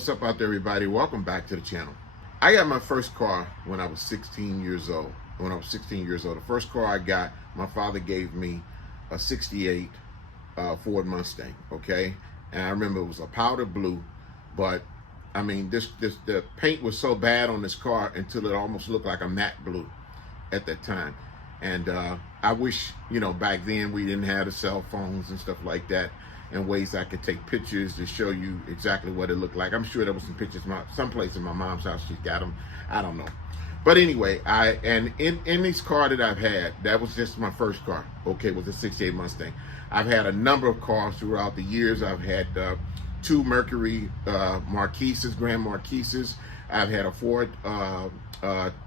What's up out there, everybody? Welcome back to the channel. I got my first car when I was 16 years old. The first car I got, my father gave me a 68 Ford Mustang, okay? And I remember it was a powder blue, but I mean, the paint was so bad on this car until it almost looked like a matte blue at that time. And I wish, back then we didn't have the cell phones and stuff like that, and ways I could take pictures to show you exactly what it looked like. I'm sure there was some pictures someplace in my mom's house. She's got them. I don't know. But anyway, in this car that I've had, that was just my first car. Okay, was a 68 Mustang. I've had a number of cars throughout the years. I've had two Mercury Marquises, Grand Marquises. I've had a Ford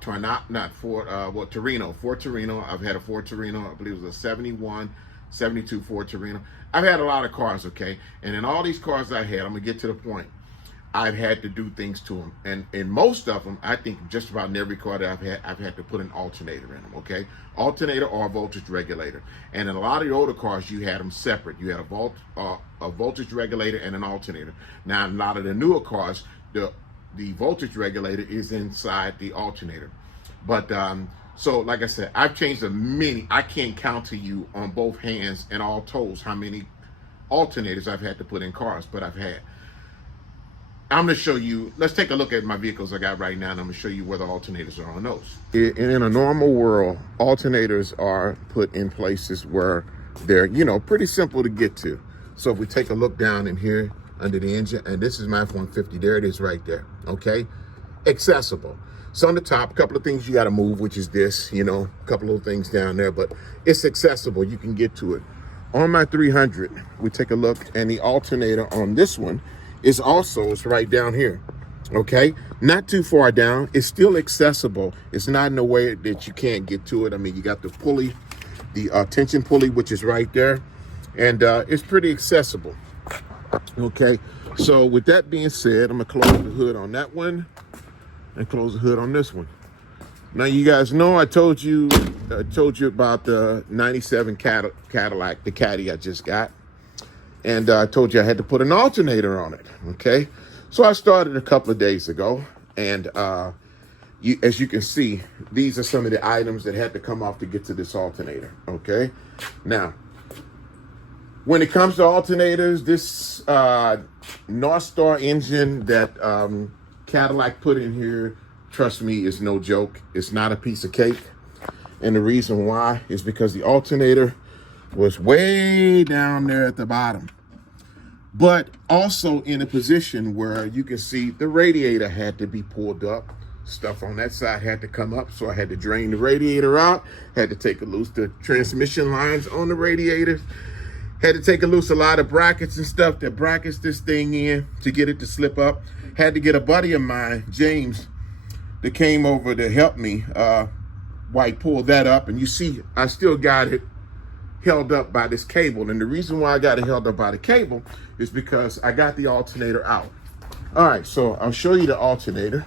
Torino. Ford Torino. I've had a Ford Torino. I believe it was a 72 Ford Torino. I've had a lot of cars, okay? And in all these cars I had, I'm gonna get to the point, I've had to do things to them. And in most of them, I think just about in every car that I've had to put an alternator in them, okay? Alternator or a voltage regulator. And in a lot of the older cars, you had them separate. You had a voltage regulator and an alternator. Now, in a lot of the newer cars, the voltage regulator is inside the alternator. But so like I said, I've changed I can't count to you on both hands and all toes how many alternators I've had to put in cars, but I've had. I'm gonna show you, let's take a look at my vehicles I got right now, and I'm gonna show you where the alternators are on those. In a normal world, alternators are put in places where they're, pretty simple to get to. So if we take a look down in here under the engine, and this is my F-150, there it is right there, okay? Accessible. So on the top, a couple of things you got to move, which is this, a couple of things down there, but it's accessible. You can get to it. On my 300, we take a look, and the alternator on this one is right down here, okay? Not too far down. It's still accessible. It's not in a way that you can't get to it. I mean, you got the pulley, the tension pulley, which is right there, and it's pretty accessible, okay? So with that being said, I'm gonna close the hood on that one and close the hood on this one. Now you guys know I told you about the 97 Cadillac, the Caddy I just got. And I told you I had to put an alternator on it, okay? So I started a couple of days ago, and as you can see, these are some of the items that had to come off to get to this alternator, okay? Now, when it comes to alternators, this Northstar engine that Cadillac put in here, trust me, is no joke. It's not a piece of cake. And the reason why is because the alternator was way down there at the bottom, but also in a position where you can see the radiator had to be pulled up. Stuff on that side had to come up, so I had to drain the radiator out, had to take loose the transmission lines on the radiators, had to take loose a lot of brackets and stuff that brackets this thing in to get it to slip up. Had to get a buddy of mine, James, that came over to help me while he pulled that up. And you see, I still got it held up by this cable. And the reason why I got it held up by the cable is because I got the alternator out. All right, so I'll show you the alternator,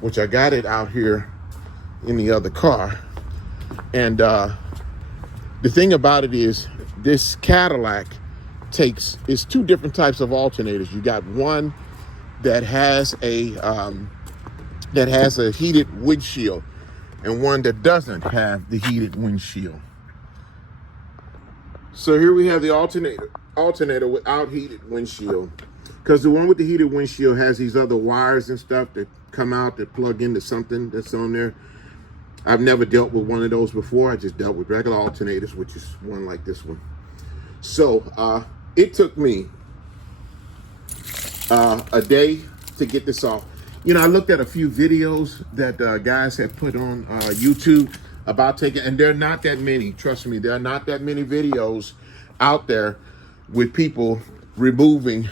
which I got it out here in the other car. And the thing about it is this Cadillac it's two different types of alternators. You got one that has a heated windshield, and one that doesn't have the heated windshield. So here we have the alternator without heated windshield, because the one with the heated windshield has these other wires and stuff that come out that plug into something that's on there. I've never dealt with one of those before. I just dealt with regular alternators, which is one like this one. So it took me a day to get this off. I looked at a few videos that guys have put on YouTube about taking, and there are not that many, trust me, there are not that many videos out there with people removing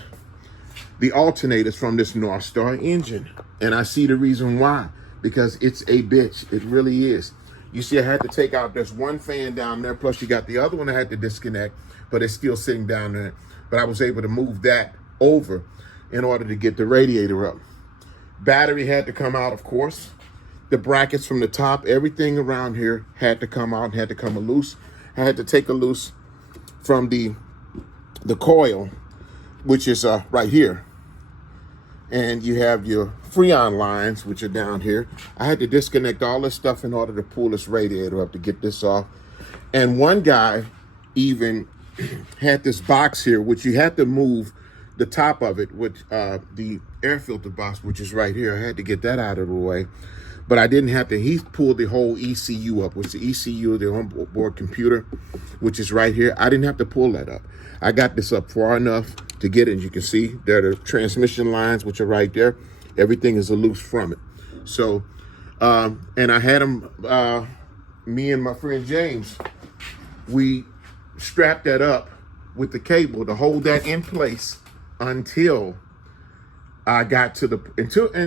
the alternators from this Northstar engine. And I see the reason why, because it's a bitch. It really is. You see, I had to take out this one fan down there, plus you got the other one I had to disconnect, but it's still sitting down there. But I was able to move that over in order to get the radiator up. Battery had to come out, of course. The brackets from the top, everything around here had to come out, had to come loose. I had to take a loose from the coil, which is right here. and you have your Freon lines, which are down here. I had to disconnect all this stuff in order to pull this radiator up to get this off. And one guy even had this box here, which you had to move the top of it, with the air filter box, which is right here. I had to get that out of the way. But I didn't have to. He pulled the whole ECU up, which the ECU, the onboard computer, which is right here. I didn't have to pull that up. I got this up far enough to get it. As you can see, there are the transmission lines, which are right there. Everything is loose from it. So, and I had him, me and my friend James, we strapped that up with the cable to hold that in place until I got to the,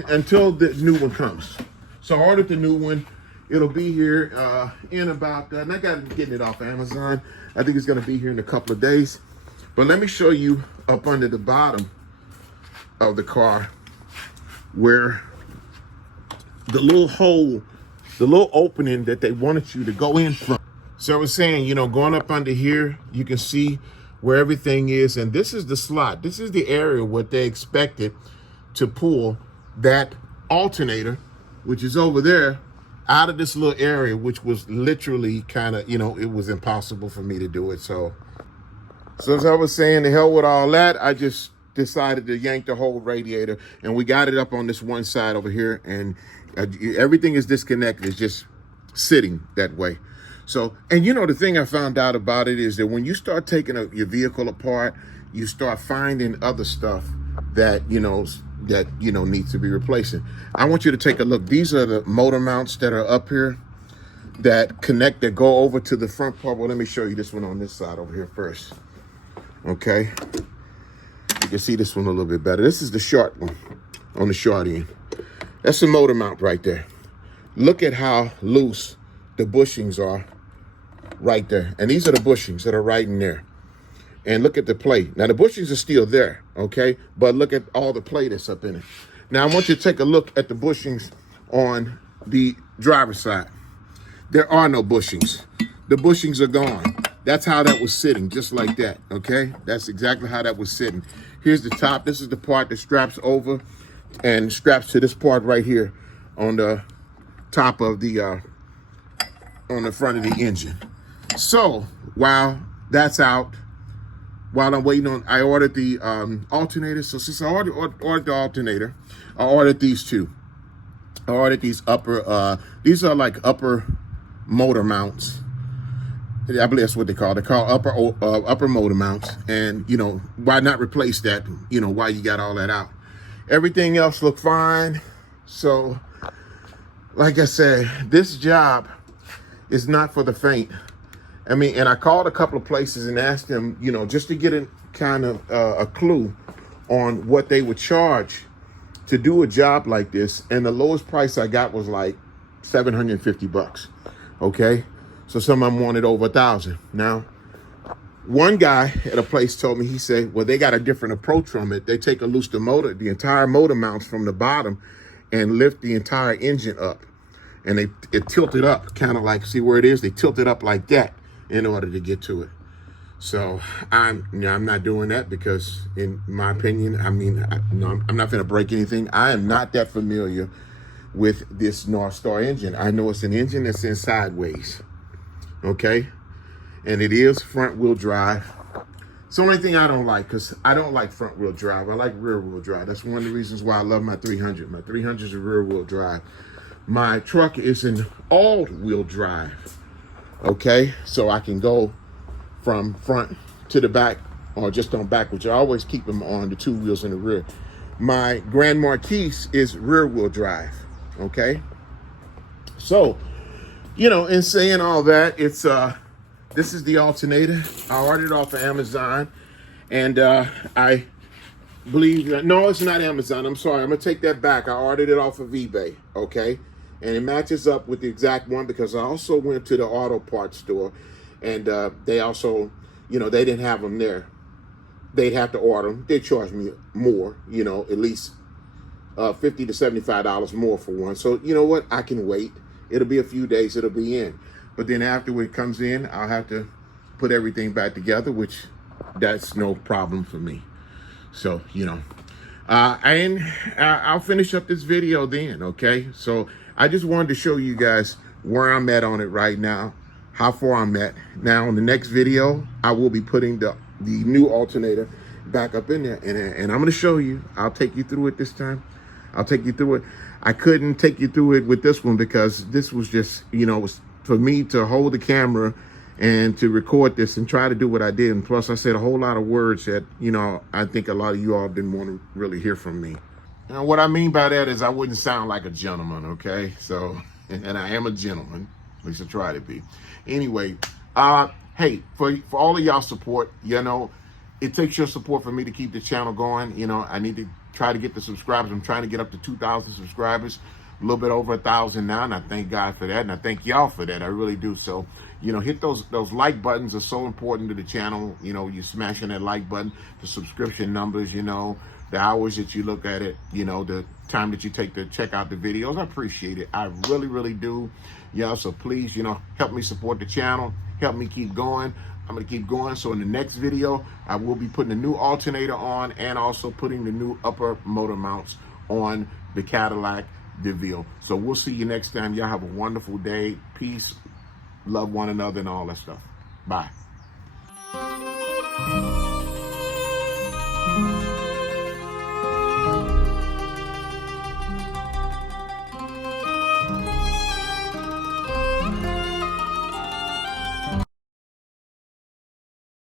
until the new one comes. So I ordered the new one. It'll be here in about, and I got getting it off Amazon. I think it's gonna be here in a couple of days. But let me show you up under the bottom of the car where the little hole, the little opening that they wanted you to go in from. So I was saying, you know, going up under here, you can see where everything is. And this is the slot. This is the area what they expected to pull that alternator, which is over there, out of this little area, which was literally kind of, you know, it was impossible for me to do it. So as I was saying, to hell with all that, I just decided to yank the whole radiator, and we got it up on this one side over here, and everything is disconnected. It's just sitting that way. So, and you know, the thing I found out about it is that when you start taking your vehicle apart, you start finding other stuff that, you know, needs to be replacing. I want you to take a look. These are the motor mounts that are up here that connect, that go over to the front part. Well, let me show you this one on this side over here first. Okay. You can see this one a little bit better. This is the short one on the short end. That's the motor mount right there. Look at how loose the bushings are right there. And these are the bushings that are right in there. And look at the plate. Now the bushings are still there, okay? But look at all the plate that's up in it. Now I want you to take a look at the bushings on the driver's side. There are no bushings. The bushings are gone. That's how that was sitting, just like that, okay? That's exactly how that was sitting. Here's the top. This is the part that straps over and straps to this part right here on the top of the, on the front of the engine. So while that's out, while I'm waiting on, I ordered the alternator. So since I ordered the alternator, I ordered these two. I ordered these upper, these are like upper motor mounts. I believe that's what they call. They call upper motor mounts. And, you know, why not replace that, you know, while you got all that out? Everything else looked fine. So, like I said, this job is not for the faint. I mean, and I called a couple of places and asked them, you know, just to get a kind of a clue on what they would charge to do a job like this. And the lowest price I got was like $750. Okay. So some of them wanted over $1,000. Now, one guy at a place told me, he said, well, they got a different approach from it. They take a loose the motor, the entire motor mounts from the bottom, and lift the entire engine up. And it tilted up, kind of like, see where it is? They tilt it up like that in order to get to it. So I'm not doing that because, in my opinion, I mean, I'm not going to break anything. I am not that familiar with this Northstar engine. I know it's an engine that's in sideways. Okay, and it is front wheel drive. It's the only thing I don't like, because I don't like front wheel drive. I like rear wheel drive. That's one of the reasons why I love my 300. My 300 is a rear wheel drive. My truck is an all wheel drive. Okay, so I can go from front to the back, or just on back, which I always keep them on the two wheels in the rear. My Grand Marquis is rear wheel drive. Okay, so, you know, in saying all that, it's this is the alternator. I ordered it off of Amazon, and I believe no, it's not Amazon. I'm sorry, I'm gonna take that back. I ordered it off of eBay. Okay, and it matches up with the exact one, because I also went to the auto parts store, and they also, you know, they didn't have them there. They'd have to order them. They charged me more, you know, at least $50 to $75 more for one. So you know what? I can wait. It'll be a few days, it'll be in. But then after it comes in, I'll have to put everything back together, which that's no problem for me. So, you know, And I'll finish up this video then, okay? So I just wanted to show you guys where I'm at on it right now, how far I'm at. Now, in the next video, I will be putting the new alternator back up in there, and I'm going to show you. I'll take you through it this time. I'll take you through it. I couldn't take you through it with this one because this was just, you know, it was for me to hold the camera and to record this and try to do what I did. And plus I said a whole lot of words that, you know, I think a lot of you all didn't want to really hear from me. And what I mean by that is I wouldn't sound like a gentleman, okay? So, and I am a gentleman, at least I try to be. Anyway, hey, for all of y'all support, you know, it takes your support for me to keep the channel going. You know, I need to try to get the subscribers. I'm trying to get up to 2,000 subscribers, a little bit over 1,000 now, and I thank God for that, and I thank y'all for that. I really do. So, you know, hit those like buttons are so important to the channel. You know, you smashing that like button, the subscription numbers, you know, the hours that you look at it, you know, the time that you take to check out the videos. I appreciate it. I really, really do. Yeah, so please, you know, help me support the channel. Help me keep going. I'm going to keep going. So in the next video, I will be putting a new alternator on and also putting the new upper motor mounts on the Cadillac DeVille. So we'll see you next time. Y'all have a wonderful day. Peace. Love one another and all that stuff. Bye.